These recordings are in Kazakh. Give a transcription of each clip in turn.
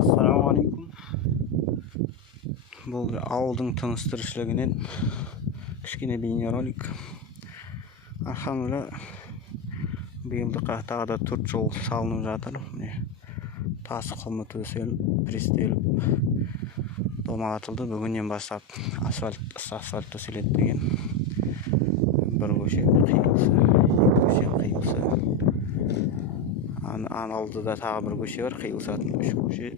Ассалаумағалейкум. Бұл ауылдың тыныс тіршілігінен кішкене бейнеролик. Алхамдулилля, биылдыққа тағы да 4 жол салынып жатыр. Тас құмы төселіп, пристеліп, домалатылды. Бүгіннен бастап асфальт төселеді деген. Бір көше қиылысы, екі көше қиылысы. Алдыда тағы бір көше бар, қиылысатын 3 көше.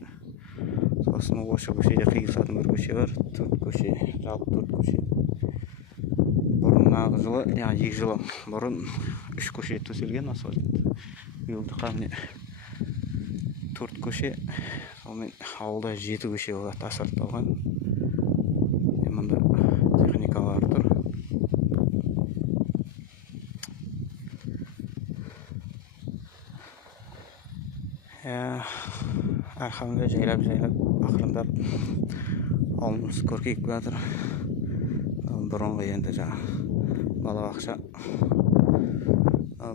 Сосын осы көшеде қиылысатын бір көше бар, 4 көше, жалпы 4 көше. Бұрынғы жылы, 2 жыл бұрын 3 көше төселген асфальт. Биылдыққа 4 көше, сонымен ауылда 7 көше болады асфальтталған. Мұнда техникалар тұр. Алхамдулилля, жайлап ақырындап ауылымыз көркейіп жатыр. Бұрынғы енді балабақша,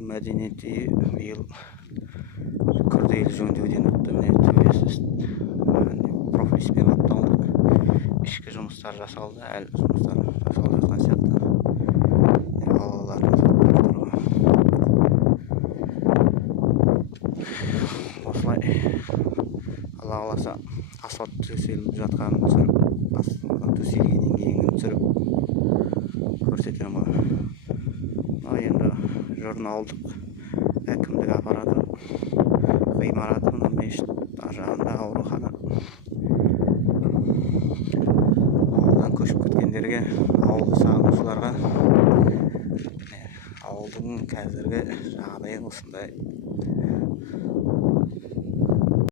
мәдениет үйі биыл күрделі жөндеуден өтті. Төбесі профилиспен қапталды. Ішкі жұмыстар жасалды, әлі жұмыстар жасалып жатқан сияқты. Осылай Алла қаласа асфальт төселіп жатқанын түсіріп, төселгеннен кейін түсіріп көрсетемін ғой. Енді журналдық әкімдік аппараты ғимараты, мешіт жағында аурухана. Ауылдан көшіп кеткендерге, ауылды сағынушыларға ауылдың қазіргі жағдайы осындай.